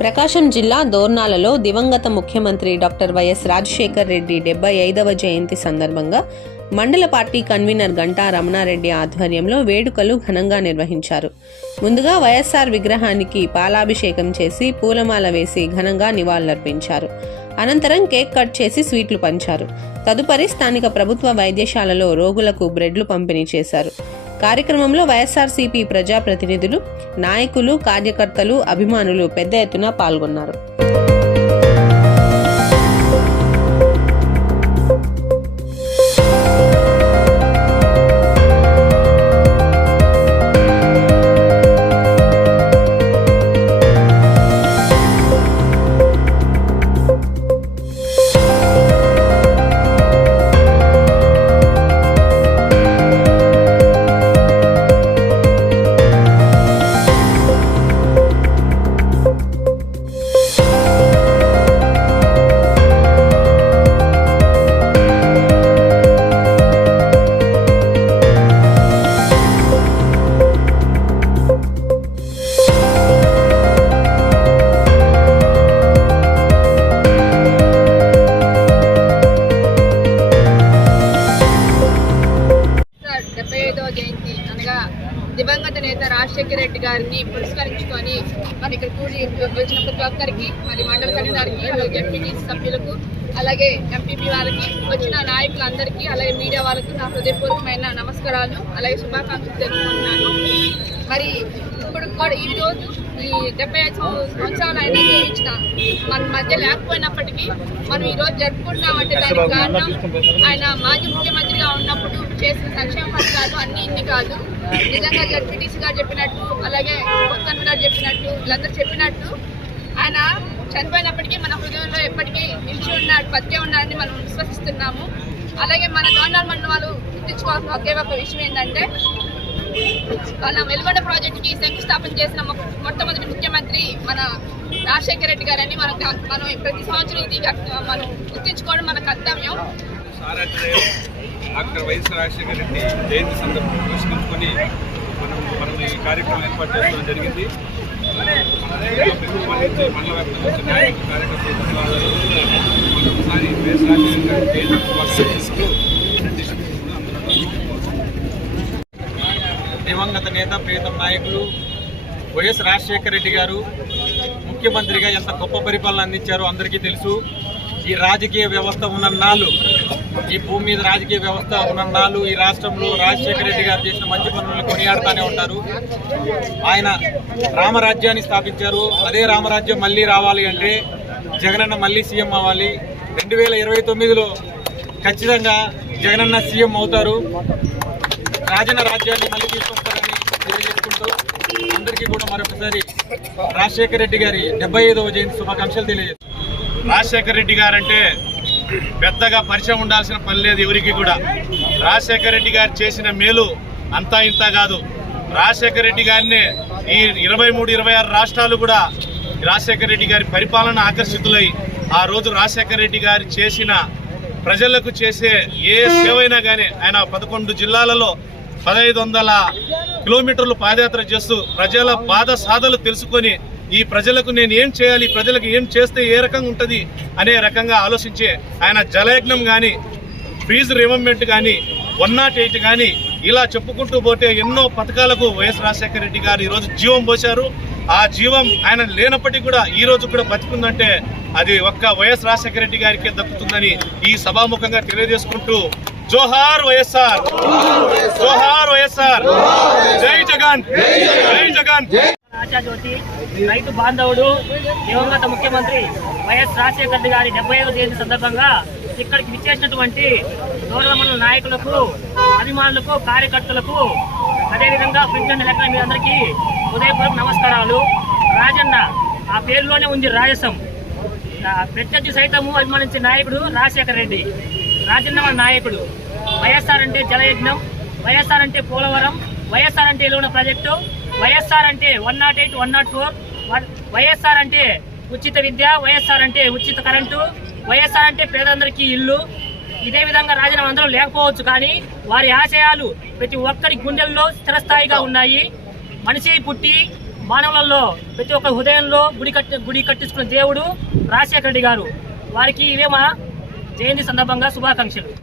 ప్రకాశం జిల్లా దోర్నాలలో దివంగత ముఖ్యమంత్రి డాక్టర్ వైఎస్ రాజశేఖర్ రెడ్డి 75వ జయంతి సందర్భంగా మండల పార్టీ కన్వీనర్ గంటా రమణారెడ్డి ఆధ్వర్యంలో వేడుకలు ఘనంగా నిర్వహించారు. ముందుగా వైఎస్ఆర్ విగ్రహానికి పాలాభిషేకం చేసి పూలమాల వేసి ఘనంగా నివాళులర్పించారు. అనంతరం కేక్ కట్ చేసి స్వీట్లు పంచారు. తదుపరి స్థానిక ప్రభుత్వ వైద్యశాలలో రోగులకు బ్రెడ్లు పంపిణీ చేశారు. కార్యక్రమంలో వైఎస్ఆర్సీపీ ప్రజాప్రతినిధులు, నాయకులు, కార్యకర్తలు, అభిమానులు పెద్ద ఎత్తున పాల్గొన్నారు. జయంతి అనగా దివంగత నేత రాజశేఖర రెడ్డి గారిని పురస్కరించుకొని మరి ఇక్కడ కూడి వచ్చిన ప్రతి ఒక్కరికి, మరి మండల కన్వీనర్కి, అలాగే ఎంపీటీసీ సభ్యులకు, అలాగే ఎంపీపీ వాళ్ళకి, వచ్చిన నాయకులందరికీ, అలాగే మీడియా వాళ్ళకు నా హృదయపూర్వకమైన నమస్కారాలు, అలాగే శుభాకాంక్షలు తెలుపుకుంటున్నాను. మరి ఇప్పుడు కూడా ఈరోజు ఈ 75 సంవత్సరాలు ఆయన జీవించిన మన మధ్య లేకపోయినప్పటికీ మనం ఈరోజు జరుపుకుంటున్నామంటే దానికి కారణం ఆయన మాజీ ముఖ్యమంత్రిగా ఉన్నప్పుడు చేసిన సంక్షేమ పథకాలు అన్నీ ఇన్ని కాదు. నిజంగా జడ్పీటీసీ గారు చెప్పినట్టు, అలాగే కన్వీనర్ చెప్పినట్టు, వీళ్ళందరూ చెప్పినట్టు ఆయన చనిపోయినప్పటికీ మన హృదయంలో ఎప్పటికీ నిలిచి ఉన్నాడు, బతికే ఉన్నాడని మనం విశ్వసిస్తున్నాము. అలాగే మన దోర్నాల మండలం వాళ్ళు గుర్తించుకోవాల్సిన ఒకే ఒక విషయం ఏంటంటే, మన వెలుగొండ ప్రాజెక్టుకి శంకుస్థాపన చేసిన మొట్టమొదటి ముఖ్యమంత్రి మన రాజశేఖర రెడ్డి గారని మనం ప్రతి సంవత్సరం ఇది మనం గుర్తించుకోవడం మన కర్తవ్యం. డాక్టర్ వైఎస్ రాజశేఖర రెడ్డి జయంతి సందర్భంగా పురస్కరించుకొని మనం ఈ కార్యక్రమం ఏర్పాటు చేసుకోవడం జరిగింది. మండల వ్యాప్తంగా వచ్చిన నాయకులు, కార్యకర్తలు, ఒకసారి వైఎస్ రాజశేఖర జయంతి దివంగత నేత, ప్రియతమ నాయకులు వైఎస్ రాజశేఖర రెడ్డి గారు ముఖ్యమంత్రిగా ఎంత గొప్ప పరిపాలన అందించారో అందరికీ తెలుసు. ఈ రాజకీయ వ్యవస్థ ఉన్నన్నాళ్ళు, ఈ భూమి మీద రాజకీయ వ్యవస్థ ఉన్నన్నాళ్ళు ఈ రాష్ట్రంలో రాజశేఖర రెడ్డి గారు చేసిన మంచి పనులను కొనియాడుతూనే ఉంటారు. ఆయన రామరాజ్యాన్ని స్థాపించారు. అదే రామరాజ్యం మళ్ళీ రావాలి అంటే జగనన్న మళ్ళీ సీఎం అవ్వాలి. 2029లో ఖచ్చితంగా జగనన్న సీఎం అవుతారు. రాజన్న రాజ్యాన్ని మళ్ళీ తీసుకొస్తారని తెలియజేసుకుంటూ అందరికీ కూడా మరొకసారి రాజశేఖర రెడ్డి గారి 75వ జయంతి శుభాకాంక్షలు తెలియజేస్తారు. రాజశేఖర రెడ్డి గారంటే పెద్దగా పరిచయం ఉండాల్సిన పని లేదు ఎవరికి కూడా. రాజశేఖర రెడ్డి గారు చేసిన మేలు అంతా ఇంత కాదు. రాజశేఖర రెడ్డి గారిని ఈ 23-26 రాష్ట్రాలు కూడా రాజశేఖర రెడ్డి గారి పరిపాలన ఆకర్షితులై ఆ రోజు రాజశేఖర రెడ్డి గారు చేసిన ప్రజలకు చేసే ఏ సేవైనా కానీ ఆయన 11 జిల్లాలలో 1500 కిలోమీటర్లు పాదయాత్ర చేస్తూ ప్రజల బాధ సాధలు తెలుసుకొని ఈ ప్రజలకు నేను ఏం చేయాలి, ప్రజలకు ఏం చేస్తే ఏ రకంగా ఉంటుంది అనే రకంగా ఆలోచించే ఆయన జలయజ్ఞం కానీ, ఫీజు రిమెంబర్మెంట్ కానీ, 108 కానీ ఇలా చెప్పుకుంటూ పోతే ఎన్నో పథకాలకు వైఎస్ రాజశేఖర రెడ్డి గారు ఈరోజు జీవం పోశారు. ఆ జీవం ఆయన లేనప్పటికీ కూడా ఈ రోజు కూడా బతుకుందంటే అది ఒక్క వైఎస్ రాజశేఖర రెడ్డి గారికి దక్కుతుందని ఈ సభాముఖంగా తెలియజేసుకుంటూ జోహార్ వైఎస్ఆర్, జోహార్ వైఎస్ఆర్, జై జగన్, జై జగన్. ఆశాజ్యోతి రైతు బాంధవుడు దివంగత ముఖ్యమంత్రి వైఎస్ రాజశేఖర రెడ్డి గారి 75వ జయంతి సందర్భంగా ఇక్కడికి విచ్చేసినటువంటి దోర్నాల మండల నాయకులకు, అభిమానులకు, కార్యకర్తలకు, అదేవిధంగా ప్రింట్ అండ్ ఎలక్ట్రానిక్ మీ అందరికీ హృదయపూర్వక నమస్కారాలు. రాజన్న ఆ పేరులోనే ఉంది రాజసం. ప్రత్యర్థి సైతము అభిమానించే నాయకుడు రాజశేఖర రెడ్డి. రాజన్న మన నాయకుడు. వైఎస్ఆర్ అంటే జలయజ్ఞం, వైఎస్ఆర్ అంటే పోలవరం, వైఎస్ఆర్ అంటే వెలుగొండ ప్రాజెక్టు, వైఎస్ఆర్ అంటే 108, 104, వైఎస్ఆర్ అంటే ఉచిత విద్య, వైఎస్ఆర్ అంటే ఉచిత కరెంటు, వైఎస్ఆర్ అంటే పేదలందరికీ ఇల్లు. ఇదే విధంగా రాజీనామా అందరూ లేకపోవచ్చు, కానీ వారి ఆశయాలు ప్రతి ఒక్కరి గుండెల్లో స్థిరస్థాయిగా ఉన్నాయి. మనిషి పుట్టి మానవులలో ప్రతి ఒక్క హృదయంలో గుడి కట్టించుకున్న దేవుడు రాజశేఖర రెడ్డి గారు. వారికి ఇవే మా జయంతి సందర్భంగా శుభాకాంక్షలు.